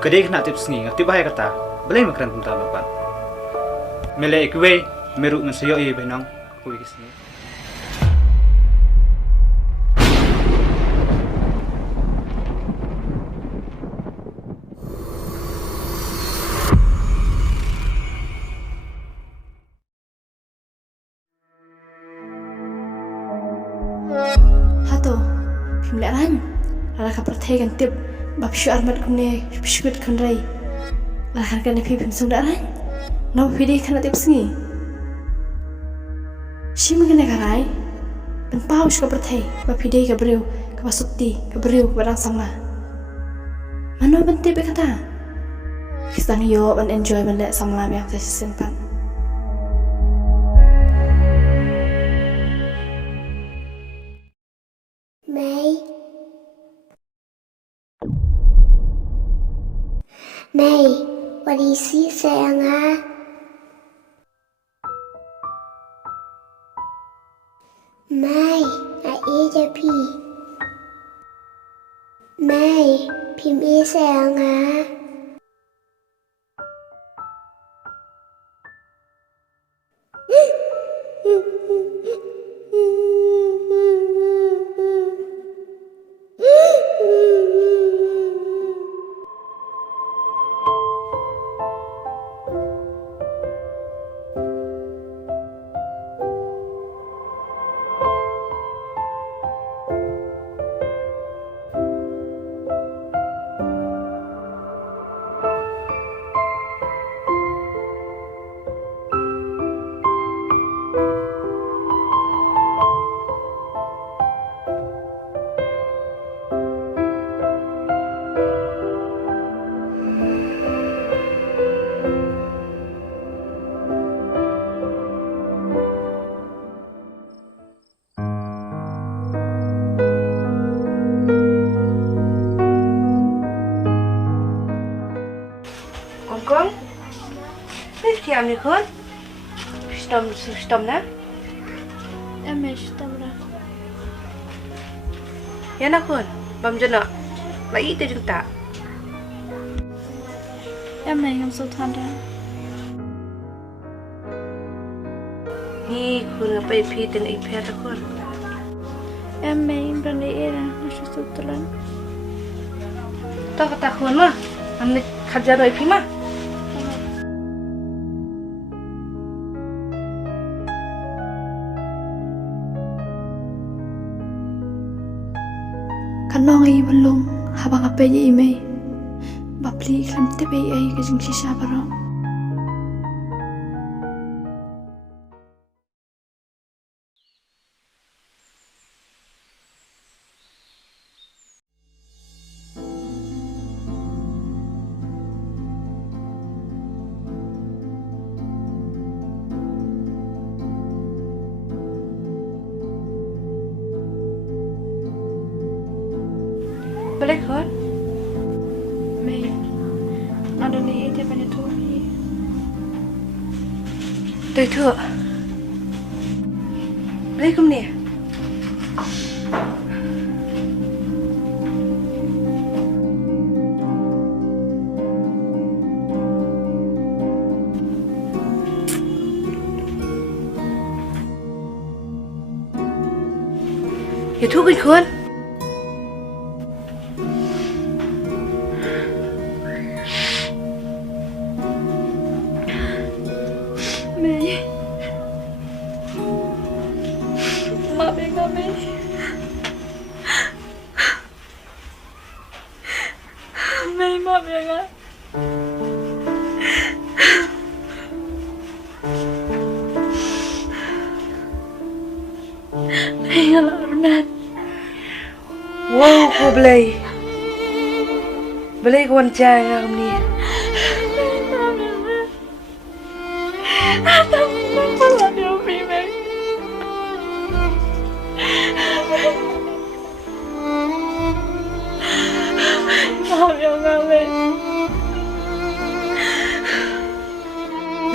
Kedai kena tips ni, ngerti bahaya kata. Boleh makan tentang bapak. Mele ikwe, meru mensayo benang. Kuwi kesini. Hato, pimlaran. Lala kapertai kan tip. Bab syu armat kumne syukut kunrai. Lala kan ne pipim sung daran. Nau pidi kan tip sengi. Shi mengene karai. Ben paus kapertai. Bab pidi ka beriu, ka basukti, ka beriu barang sama. Mano ben tip kata. Kisang yo ben enjoy ben lek samla yang saya simpan. Này, what isih sayang ah? Mai, ieit pi. Mai, phim y sayang ah. Kong, ni kiam ni kon? Stom na? Stom dah. Ya nak kon, bam jena. Lagi tu juga. Ngam sultan dah. Ni kon ngapai pi tengah iper kon. Berani era, nasi sultan. Tak kata kon mah, amne kerja doi pi mah. Kanong ay belum habang apa ye imay. Bapli klam tepe ay kajing sisa barang. Boleh kon? May ada ni dia banyak tu. Tu tu. Boleh kum ni? Ya tu kon. May. Maafin kami. May, maafin ka. May, alarmat. Wow, ko belai. Belai kawan cai ngam ni.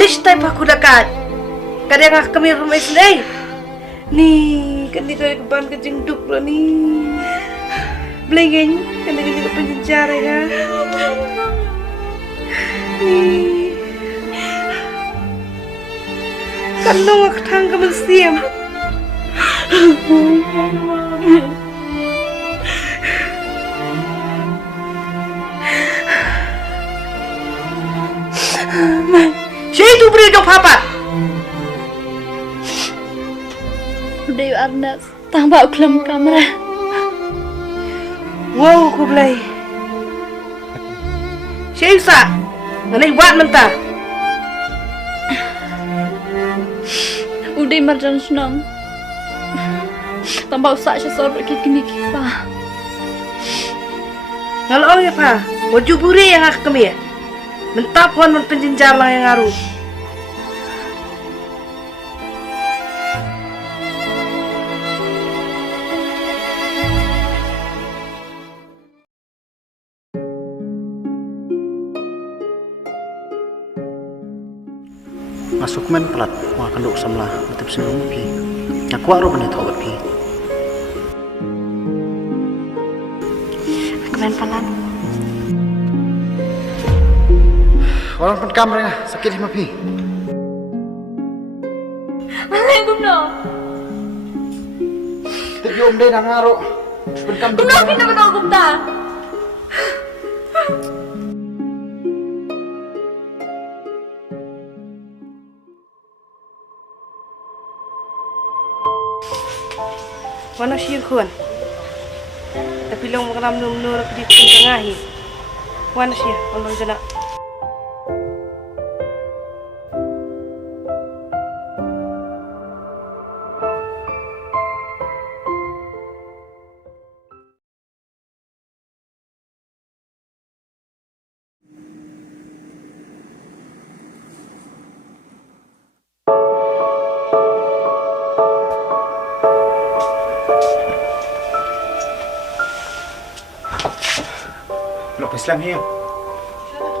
Listai paku dekat. Kadang aku kami rumah sendiri. Ni kan di kau keban kejeng duk lo ni. Belengeng kan di kau penjara ya. Kandung aku tangga mensiam. Siapa itu beri dok papa? Udah Arnas, tambah klaim kamera. Wow, aku belai. Siapa? Nanti buat mentah. Udah emergency nang. Tambah usah saya soal kini pa. Kalau ya pa, wajib buri yang aku kami ya. Mentah pun penjenjar lah yang ngaruh. Masuk men pelat wah kenduk samlah betul sebelum pi aku aru benda tau pi Aku main pelan. orang pen kamera sakit hima pi Malay gumno. tiap deh nang ngaru pen kam Gumno pindah gumta. Mana sih kuan? Tapi long makan nur di tengah hi. Mana sih? Orang jana. Lok Islam hiu.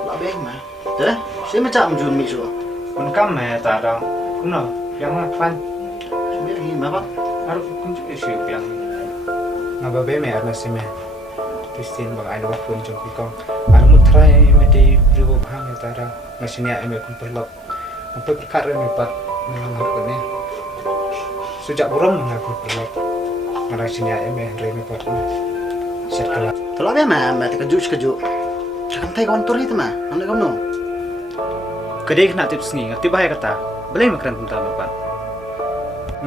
lah beng mah dah saya macam jun mi so Kun kam me ta dong. Kuno, yang pan. sebenarnya hi apa Harus kunjuk isu yang ngababe me arna sime. Kristin bang aino pun jong kong. Ar mutrai me de bribo bhang ta dong. Masinia me kun perlok. Sampai perkara me pat menganggap ni. Sejak burung mengaku perlok. Marasinia me me pat. Serkala. kalau apa mah terkejut jangan tay kawan tur itu mah mana kamu Kedai kena tips ni, ngerti bahaya kata. Boleh makan tentang apa?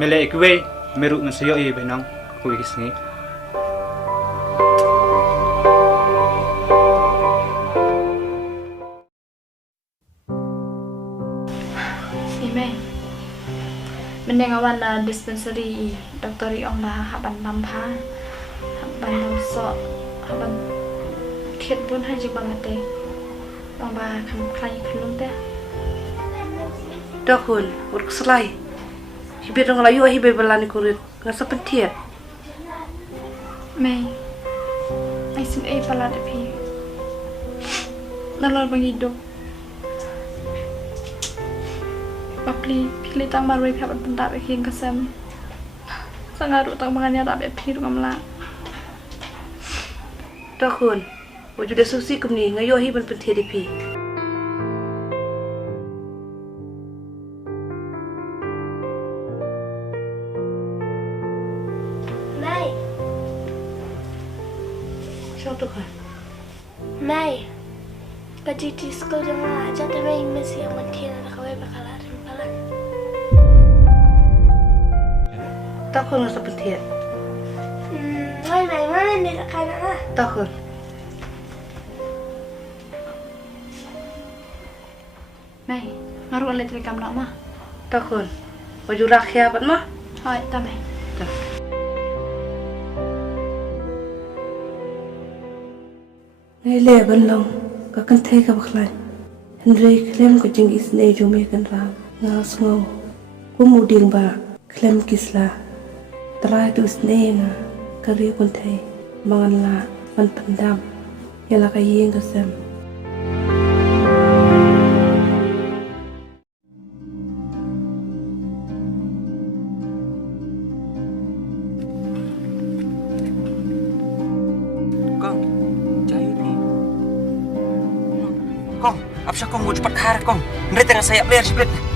Mele ikwe, meru mensayo i benang, kuwi kisni. Ime. Mending awan na dispensary doktori ong ba haban lampa. Haban lamso, haban thiet pun haji banget deh. Ong ba khlai khlung teh. Dokun, urut selai. Hibir dong layu hibir belani kurit. Ngasa pentia. Mei. Ai sin ai pala de pi. Nalol bang hidup. Papli pilih tang marwai pihak bentar iking kesem. Sangaru tang manganya tak be pi rumah. Dokun, wujud dah susi kumni ngayu hibir pentia depi. Mai, Siapa tu kan? Mai. Gaji di sekolah jangan aja tapi masih yang mati nak kau bakalan rimpalan. Dokun ngasa pentia. Mai mana ni nak kena lah. Dokun. Mei, ngaru elektrik kam nak mah. Dokun, wujud rakyat apa mah? Hai, tamai. Nele balong, kakan thay ka baklan. Henry klem ko jing isne jume kan ra. Ngas ngau. Kumuding ba klem kisla. Try to isne nga kari kun thay. Mangan la man pandam. Yala kayeng kasem. kong. Apa sih kong mau cepat kar kong? Nanti tengah saya player split.